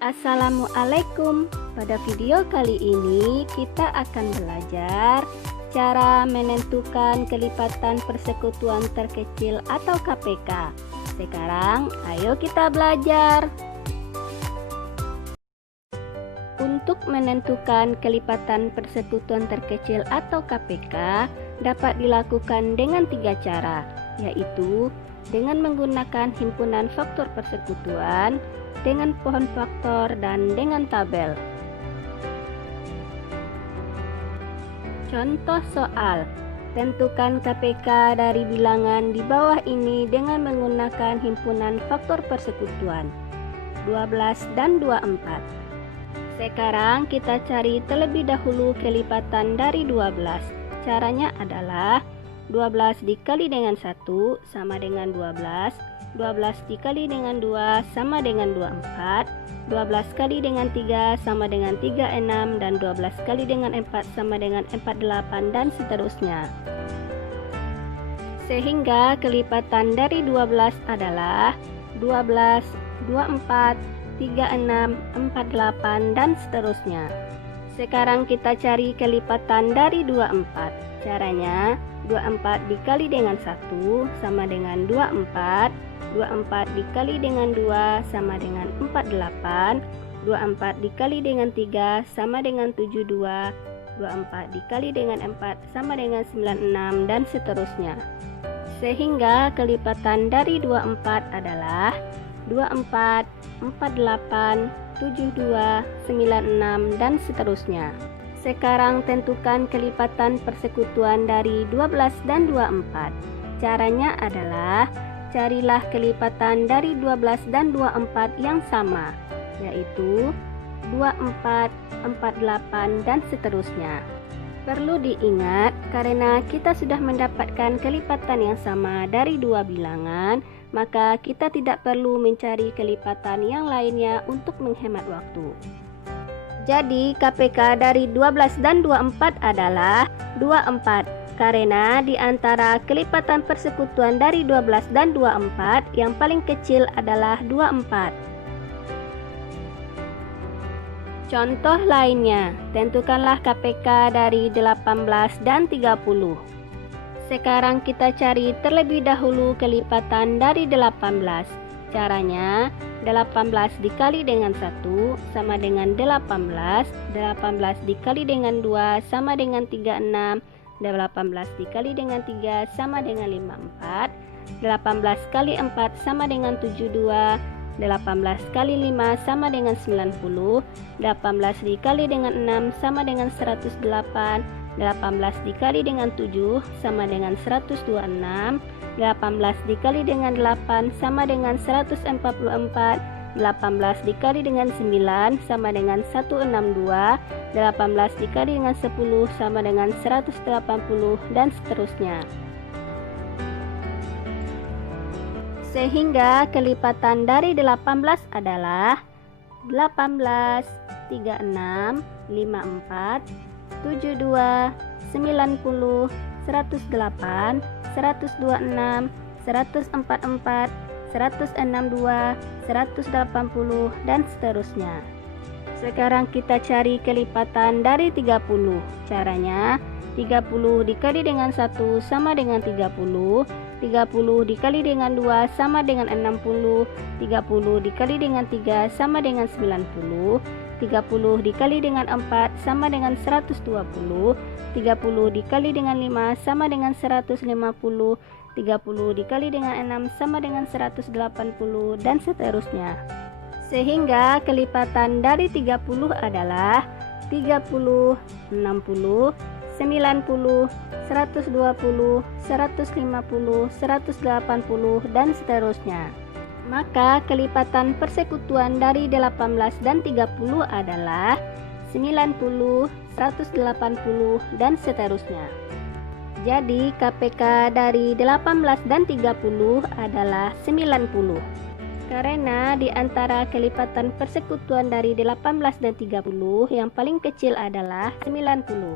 Assalamualaikum. Pada video kali ini kita akan belajar cara menentukan kelipatan persekutuan terkecil atau KPK. Sekarang ayo kita belajar. Untuk menentukan kelipatan persekutuan terkecil atau KPK dapat dilakukan dengan 3 cara, yaitu dengan menggunakan himpunan faktor persekutuan, dengan pohon faktor, dan dengan tabel. Contoh soal: tentukan KPK dari bilangan di bawah ini dengan menggunakan himpunan faktor persekutuan 12 dan 24. Sekarang kita cari terlebih dahulu kelipatan dari 12. Caranya adalah 12 dikali dengan 1 sama dengan 12, 12 dikali dengan 2 sama dengan 24, 12 kali dengan 3 sama dengan 36, dan 12 kali dengan 4 sama dengan 48, dan seterusnya. Sehingga kelipatan dari 12 adalah 12, 24, 36, 48, dan seterusnya. Sekarang kita cari kelipatan dari 24. Caranya 24 dikali dengan 1 sama dengan 24, 24 dikali dengan 2 sama dengan 48, 24 dikali dengan 3 sama dengan 72, 24 dikali dengan 4 sama dengan 96, dan seterusnya. Sehingga kelipatan dari 24 adalah 24, 48, 72, 96, dan seterusnya. Sekarang tentukan kelipatan persekutuan dari 12 dan 24. Caranya adalah carilah kelipatan dari 12 dan 24 yang sama, yaitu 24, 48, dan seterusnya. Perlu diingat, karena kita sudah mendapatkan kelipatan yang sama dari dua bilangan, maka kita tidak perlu mencari kelipatan yang lainnya untuk menghemat waktu. Jadi KPK dari 12 dan 24 adalah 24, karena di antara kelipatan persekutuan dari 12 dan 24 yang paling kecil adalah 24. Contoh lainnya, tentukanlah KPK dari 18 dan 30. Sekarang kita cari terlebih dahulu kelipatan dari 18. Caranya 18 dikali dengan 1 sama dengan 18, 18 dikali dengan 2 sama dengan 36, 18 dikali dengan 3 sama dengan 54, 18 kali 4 sama dengan 72, 18 kali 5 sama dengan 90, 18 dikali dengan 6 sama dengan 108, 18 dikali dengan 7 sama dengan 126, 18 dikali dengan 8 sama dengan 144, 18 dikali dengan 9 sama dengan 162, 18 dikali dengan 10 sama dengan 180, dan seterusnya. Sehingga kelipatan dari 18 adalah 18, 36, 54, 72, 90, 108, 126, 144, 162, 180, dan seterusnya. Sekarang kita cari kelipatan dari 30. Caranya 30 dikali dengan 1 sama dengan 30, 30 dikali dengan 2 sama dengan 60, 30 dikali dengan 3 sama dengan 90, 30 dikali dengan 4 sama dengan 120, 30 dikali dengan 5 sama dengan 150, 30 dikali dengan 6 sama dengan 180, dan seterusnya. Sehingga kelipatan dari 30 adalah 30, 60, 90, 120, 150, 180, dan seterusnya. Maka kelipatan persekutuan dari 18 dan 30 adalah 90, 180, dan seterusnya. Jadi KPK dari 18 dan 30 adalah 90. Karena di antara kelipatan persekutuan dari 18 dan 30 yang paling kecil adalah 90.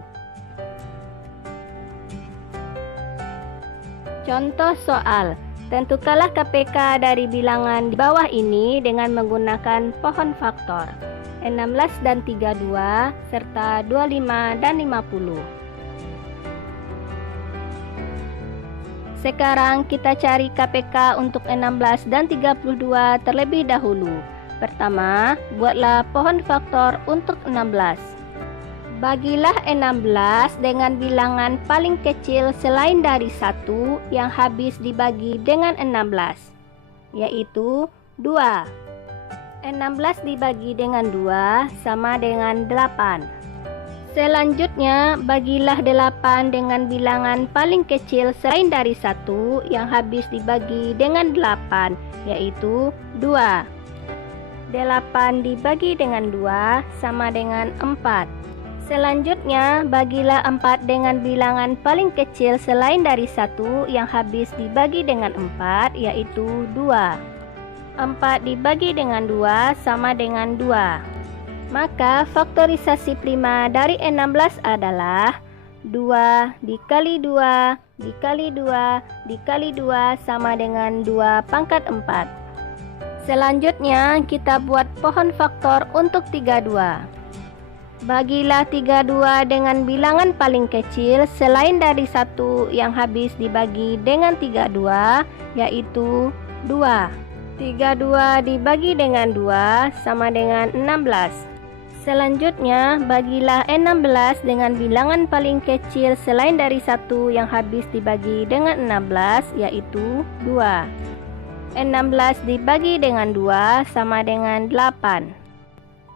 Contoh soal: Tentukanlah KPK dari bilangan di bawah ini dengan menggunakan pohon faktor 16 dan 32 serta 25 dan 50. Sekarang kita cari KPK untuk 16 dan 32 terlebih dahulu. Pertama, buatlah pohon faktor untuk 16. Bagilah 16 dengan bilangan paling kecil selain dari 1 yang habis dibagi dengan 16, yaitu 2. 16 dibagi dengan 2 sama dengan 8. Selanjutnya, bagilah 8 dengan bilangan paling kecil selain dari 1 yang habis dibagi dengan 8, yaitu 2. 8 dibagi dengan 2 sama dengan 4. Selanjutnya, bagilah 4 dengan bilangan paling kecil selain dari 1 yang habis dibagi dengan 4, yaitu 2. 4 dibagi dengan 2 sama dengan 2. Maka faktorisasi prima dari 16 adalah 2 dikali 2 dikali 2 dikali 2 sama dengan 2 pangkat 4. Selanjutnya kita buat pohon faktor untuk 32. Bagilah 32 dengan bilangan paling kecil selain dari 1 yang habis dibagi dengan 32, yaitu 2. 32 dibagi dengan 2 sama dengan 16. Selanjutnya, bagilah 16 dengan bilangan paling kecil selain dari 1 yang habis dibagi dengan 16, yaitu 2. 16 dibagi dengan 2 sama dengan 8.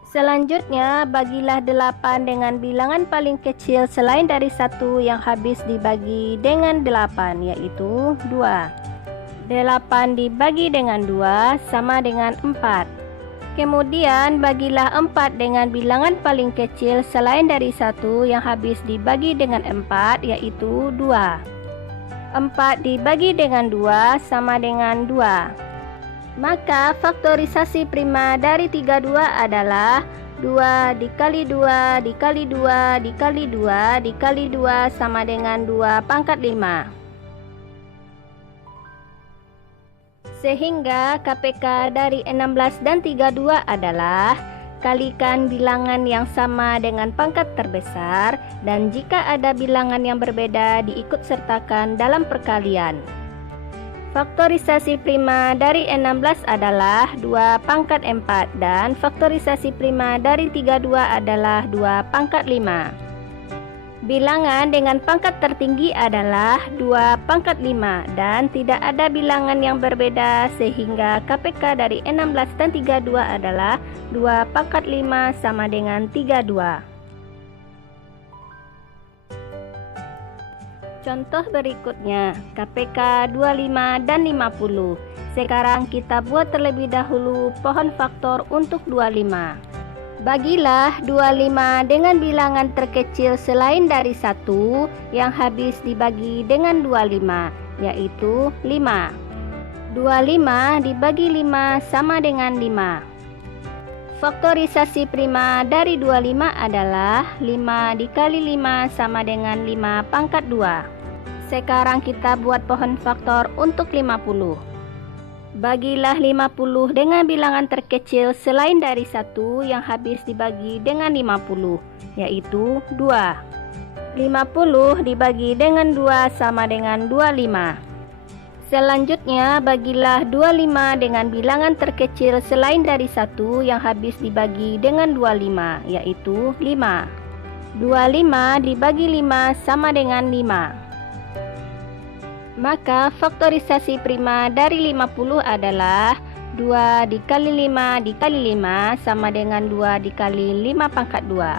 Selanjutnya, bagilah 8 dengan bilangan paling kecil selain dari 1 yang habis dibagi dengan 8, yaitu 2. 8 dibagi dengan 2 sama dengan 4. Kemudian bagilah 4 dengan bilangan paling kecil selain dari 1 yang habis dibagi dengan 4, yaitu 2. 4 dibagi dengan 2 sama dengan 2. Maka faktorisasi prima dari 32 adalah 2 dikali 2 dikali 2 dikali 2 dikali 2 sama dengan 2 pangkat 5. Sehingga KPK dari 16 dan 32 adalah kalikan bilangan yang sama dengan pangkat terbesar, dan jika ada bilangan yang berbeda diikut sertakan dalam perkalian. Faktorisasi prima dari 16 adalah 2 pangkat 4 dan faktorisasi prima dari 32 adalah 2 pangkat 5. Bilangan dengan pangkat tertinggi adalah 2 pangkat 5 dan tidak ada bilangan yang berbeda, sehingga KPK dari 16 dan 32 adalah 2 pangkat 5 sama dengan 32. Contoh berikutnya, KPK 25 dan 50. Sekarang kita buat terlebih dahulu pohon faktor untuk 25. Bagilah 25 dengan bilangan terkecil selain dari 1 yang habis dibagi dengan 25, yaitu 5. 25 dibagi 5 sama dengan 5. Faktorisasi prima dari 25 adalah 5 dikali 5 sama dengan 5 pangkat 2. Sekarang kita buat pohon faktor untuk 50. Bagilah 50 dengan bilangan terkecil selain dari 1 yang habis dibagi dengan 50, yaitu 2. 50 dibagi dengan 2 sama dengan 25. Selanjutnya, bagilah 25 dengan bilangan terkecil selain dari 1 yang habis dibagi dengan 25, yaitu 5. 25 dibagi 5 sama dengan 5. Maka faktorisasi prima dari 50 adalah 2 dikali 5 dikali 5 sama dengan 2 dikali 5 pangkat 2.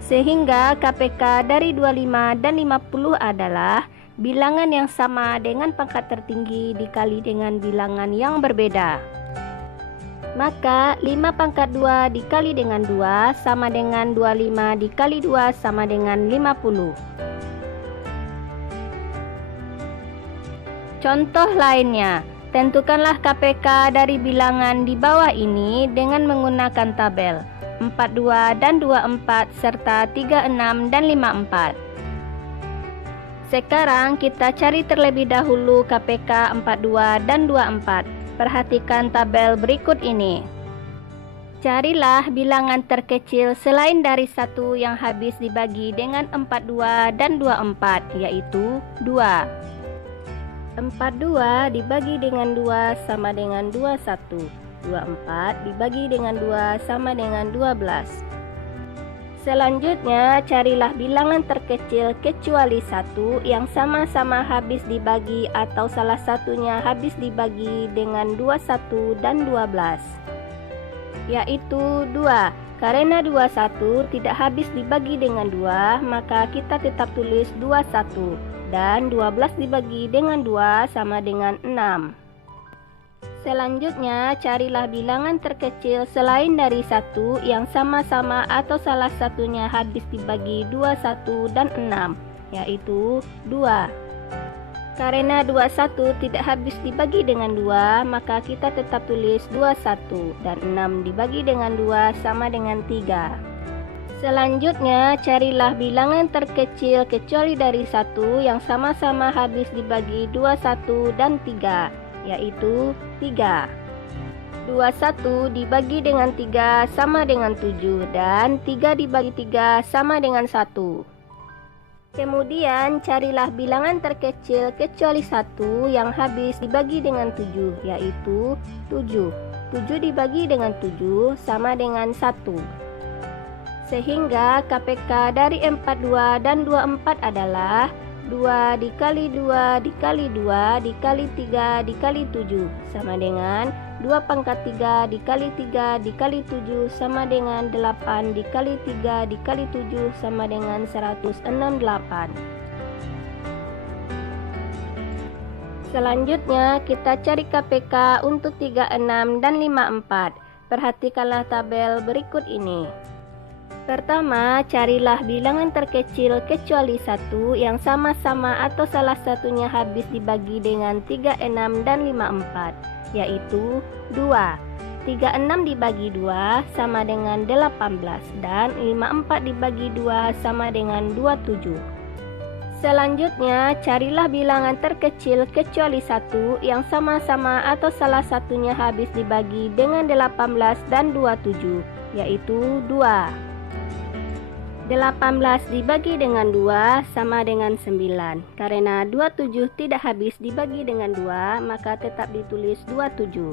Sehingga KPK dari 25 dan 50 adalah bilangan yang sama dengan pangkat tertinggi dikali dengan bilangan yang berbeda. Maka 5 pangkat 2 dikali dengan 2 sama dengan 25 dikali 2 sama dengan 50. Contoh lainnya, tentukanlah KPK dari bilangan di bawah ini dengan menggunakan tabel 42 dan 24 serta 36 dan 54. Sekarang kita cari terlebih dahulu KPK 42 dan 24. Perhatikan tabel berikut ini. Carilah bilangan terkecil selain dari 1 yang habis dibagi dengan 42 dan 24, yaitu 2. 42 dibagi dengan 2 sama dengan 21. 24 dibagi dengan 2 sama dengan 12. Selanjutnya, carilah bilangan terkecil kecuali 1 yang sama-sama habis dibagi atau salah satunya habis dibagi dengan 21 dan 12, yaitu 2. Karena 21 tidak habis dibagi dengan 2, maka kita tetap tulis 21, dan 12 dibagi dengan 2 sama dengan 6. Selanjutnya, carilah bilangan terkecil selain dari 1 yang sama-sama atau salah satunya habis dibagi 21 dan 6, yaitu 2. Karena 21 tidak habis dibagi dengan 2, maka kita tetap tulis 21, dan 6 dibagi dengan 2 sama dengan 3. Selanjutnya, carilah bilangan terkecil kecuali dari 1 yang sama-sama habis dibagi 21 dan 3, yaitu 3. 21 dibagi dengan 3 sama dengan 7, dan 3 dibagi 3 sama dengan 1. Kemudian carilah bilangan terkecil kecuali 1 yang habis dibagi dengan 7, yaitu 7. 7 dibagi dengan 7 sama dengan 1. Sehingga KPK dari 42 dan 24 adalah 2 dikali 2 dikali 2 dikali 3 dikali 7 sama dengan 2 pangkat 3 dikali 3 dikali 7 sama dengan 8 dikali 3 dikali 7 sama dengan 168. Selanjutnya kita cari KPK untuk 36 dan 54. Perhatikanlah tabel berikut ini. Pertama, carilah bilangan terkecil kecuali 1 yang sama-sama atau salah satunya habis dibagi dengan 36 dan 54, yaitu 2. 36 dibagi 2 sama dengan 18, dan 54 dibagi 2 sama dengan 27. Selanjutnya, carilah bilangan terkecil kecuali 1 yang sama-sama atau salah satunya habis dibagi dengan 18 dan 27, yaitu 2. 18 dibagi dengan 2 sama dengan 9. Karena 27 tidak habis dibagi dengan 2, maka tetap ditulis 27.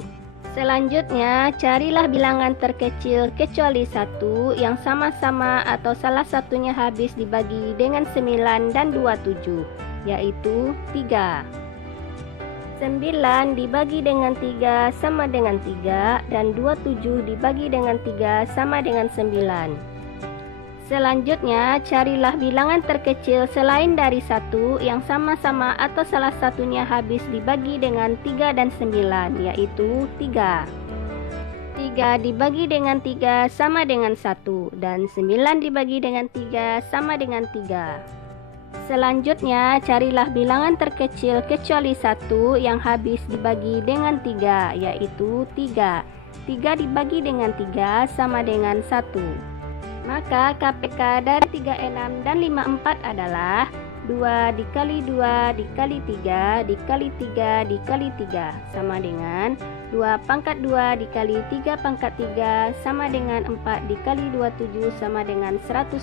Selanjutnya, carilah bilangan terkecil kecuali 1 yang sama-sama atau salah satunya habis dibagi dengan 9 dan 27, yaitu 3. 9 dibagi dengan 3 sama dengan 3, dan 27 dibagi dengan 3 sama dengan 9. Selanjutnya, carilah bilangan terkecil selain dari 1 yang sama-sama atau salah satunya habis dibagi dengan 3 dan 9, yaitu 3. 3 dibagi dengan 3 sama dengan 1, dan 9 dibagi dengan 3 sama dengan 3. Selanjutnya, carilah bilangan terkecil kecuali 1 yang habis dibagi dengan 3, yaitu 3. 3 dibagi dengan 3 sama dengan 1. Maka KPK dari 36 dan 54 adalah 2 dikali 2 dikali 3 dikali 3 dikali 3 sama dengan 2 pangkat 2 dikali 3 pangkat 3 sama dengan 4 dikali 27 sama dengan 108.